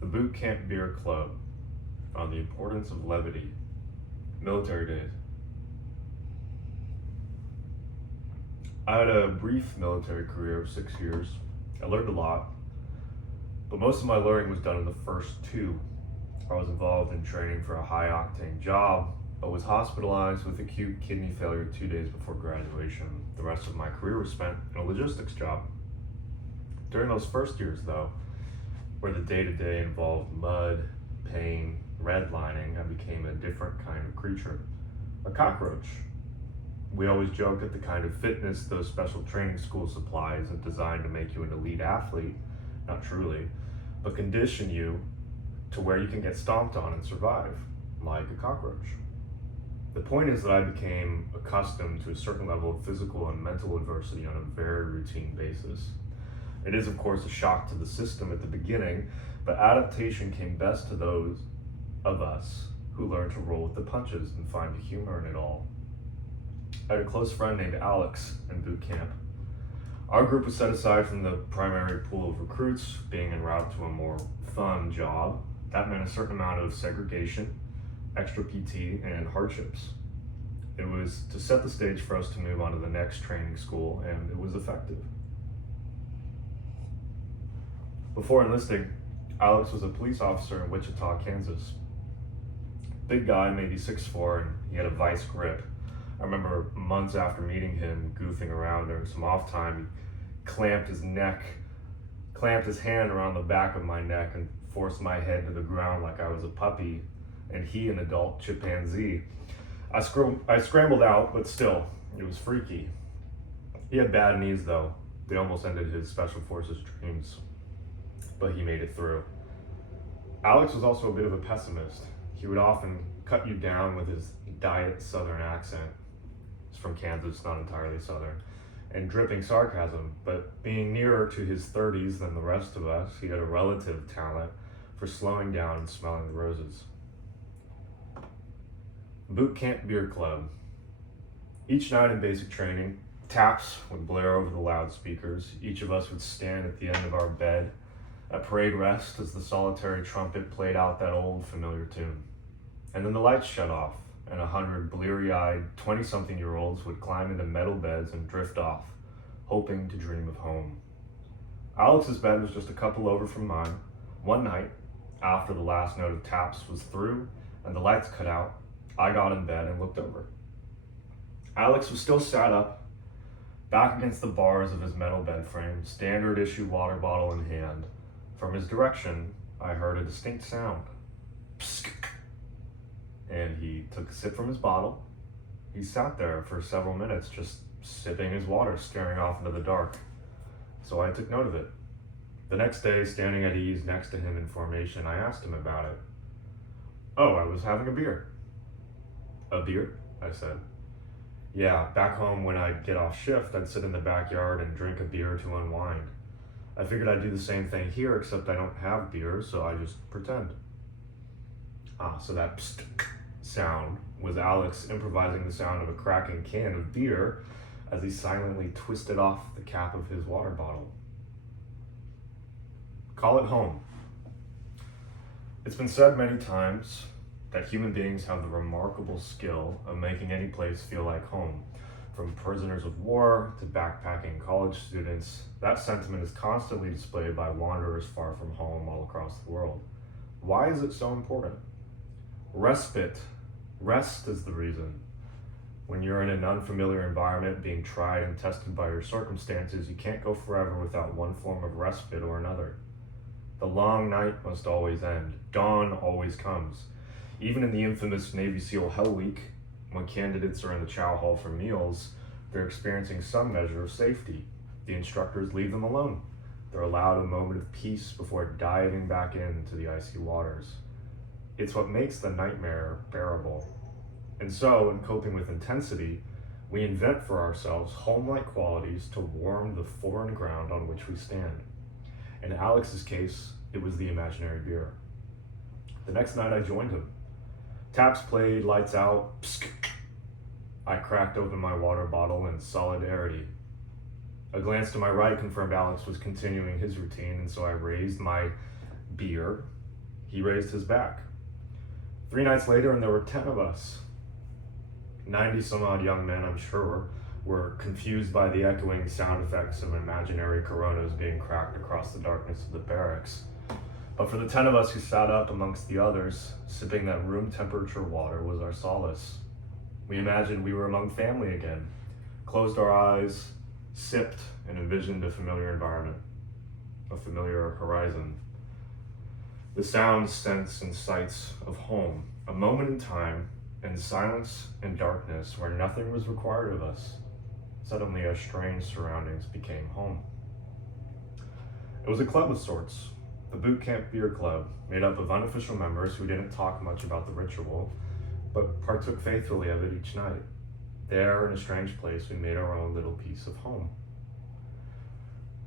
The Bootcamp Beer Club on the importance of levity. Military days. I had a brief military career of 6 years. I learned a lot, but most of my learning was done in the first two. I was involved in training for a high-octane job, but was hospitalized with acute kidney failure 2 days before graduation. The rest of my career was spent in a logistics job. During those first years, though, where the day-to-day involved mud, pain, redlining, I became a different kind of creature, a cockroach. We always joked that the kind of fitness those special training schools supply isn't designed to make you an elite athlete, not truly, but condition you to where you can get stomped on and survive, like a cockroach. The point is that I became accustomed to a certain level of physical and mental adversity on a very routine basis. It is, of course, a shock to the system at the beginning, but adaptation came best to those of us who learned to roll with the punches and find the humor in it all. I had a close friend named Alex in boot camp. Our group was set aside from the primary pool of recruits, being en route to a more fun job. That meant a certain amount of segregation, extra PT, and hardships. It was to set the stage for us to move on to the next training school, and it was effective. Before enlisting, Alex was a police officer in Wichita, Kansas. Big guy, maybe 6'4", and he had a vice grip. I remember months after meeting him, goofing around during some off time, he clamped his hand around the back of my neck and forced my head to the ground like I was a puppy, and he an adult chimpanzee. I scrambled out, but still, it was freaky. He had bad knees though. They almost ended his special forces dreams, but he made it through. Alex was also a bit of a pessimist. He would often cut you down with his diet Southern accent. He's from Kansas, not entirely Southern, and dripping sarcasm, but being nearer to his 30s than the rest of us, he had a relative talent for slowing down and smelling the roses. Bootcamp Beer Club. Each night in basic training, taps would blare over the loudspeakers. Each of us would stand at the end of our bed at parade rest as the solitary trumpet played out that old familiar tune. And then the lights shut off, and 100 bleary-eyed 20-something-year-olds would climb into metal beds and drift off, hoping to dream of home. Alex's bed was just a couple over from mine. One night, after the last note of taps was through and the lights cut out, I got in bed and looked over. Alex was still sat up, back against the bars of his metal bed frame, standard issue water bottle in hand. From his direction, I heard a distinct sound. Psst. And he took a sip from his bottle. He sat there for several minutes, just sipping his water, staring off into the dark. So I took note of it. The next day, standing at ease next to him in formation, I asked him about it. "Oh, I was having a beer." "A beer?" I said. "Yeah, back home when I'd get off shift, I'd sit in the backyard and drink a beer to unwind. I figured I'd do the same thing here, except I don't have beer, so I just pretend." So that psst sound was Alex improvising the sound of a cracking can of beer as he silently twisted off the cap of his water bottle. Call it home. It's been said many times that human beings have the remarkable skill of making any place feel like home. From prisoners of war to backpacking college students, that sentiment is constantly displayed by wanderers far from home all across the world. Why is it so important? Respite. Rest is the reason. When you're in an unfamiliar environment, being tried and tested by your circumstances, you can't go forever without one form of respite or another. The long night must always end. Dawn always comes. Even in the infamous Navy SEAL Hell Week, when candidates are in the chow hall for meals, they're experiencing some measure of safety. The instructors leave them alone. They're allowed a moment of peace before diving back into the icy waters. It's what makes the nightmare bearable. And so, in coping with intensity, we invent for ourselves home-like qualities to warm the foreign ground on which we stand. In Alex's case, it was the imaginary beer. The next night I joined him. Taps played, lights out. Psst. I cracked open my water bottle in solidarity. A glance to my right confirmed Alex was continuing his routine, and so I raised my beer He raised his back. 3 nights later, and there were 10 of us. 90 some odd young men, I'm sure, were confused by the echoing sound effects of imaginary coronas being cracked across the darkness of the barracks. But for the 10 of us who sat up amongst the others, sipping that room temperature water was our solace. We imagined we were among family again, closed our eyes, sipped, and envisioned a familiar environment, a familiar horizon. The sounds, scents, and sights of home, a moment in time, in silence and darkness where nothing was required of us. Suddenly our strange surroundings became home. It was a club of sorts, the Bootcamp Beer Club, made up of unofficial members who didn't talk much about the ritual, but partook faithfully of it each night. There, in a strange place, we made our own little piece of home.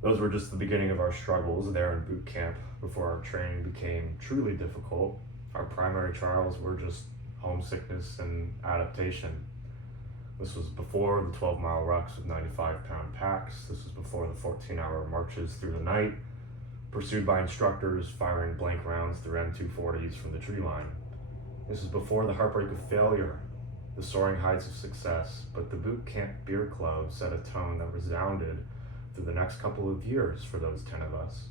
Those were just the beginning of our struggles there in boot camp before our training became truly difficult. Our primary trials were just homesickness and adaptation. This was before the 12-mile rucks with 95-pound packs. This was before the 14-hour marches through the night, pursued by instructors firing blank rounds through M240s from the tree line. This was before the heartbreak of failure, the soaring heights of success, but the Boot Camp Beer Club set a tone that resounded through the next couple of years for those 10 of us.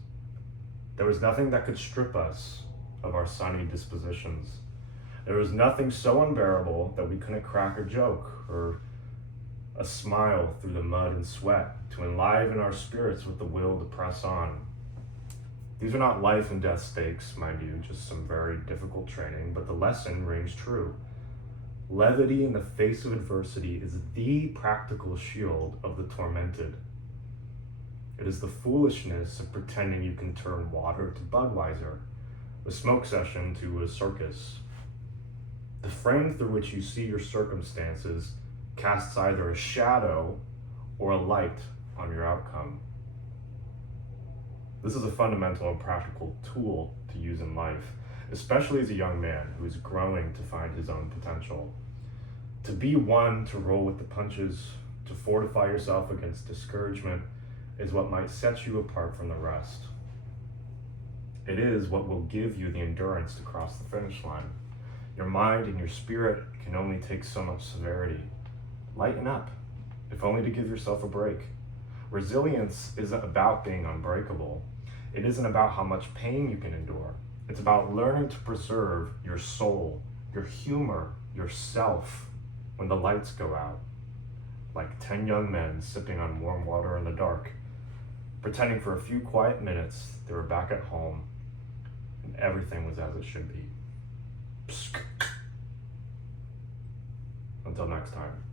There was nothing that could strip us of our sunny dispositions. There was nothing so unbearable that we couldn't crack a joke or a smile through the mud and sweat to enliven our spirits with the will to press on. These are not life and death stakes, mind you, just some very difficult training, but the lesson rings true. Levity in the face of adversity is the practical shield of the tormented. It is the foolishness of pretending you can turn water to Budweiser, a smoke session to a circus. The frame through which you see your circumstances casts either a shadow or a light on your outcome. This is a fundamental and practical tool to use in life, especially as a young man who is growing to find his own potential. To be one to roll with the punches, to fortify yourself against discouragement, is what might set you apart from the rest. It is what will give you the endurance to cross the finish line. Your mind and your spirit can only take so much severity. Lighten up, if only to give yourself a break. Resilience isn't about being unbreakable. It isn't about how much pain you can endure. It's about learning to preserve your soul, your humor, yourself when the lights go out. Like 10 young men sipping on warm water in the dark, pretending for a few quiet minutes they were back at home and everything was as it should be. Until next time.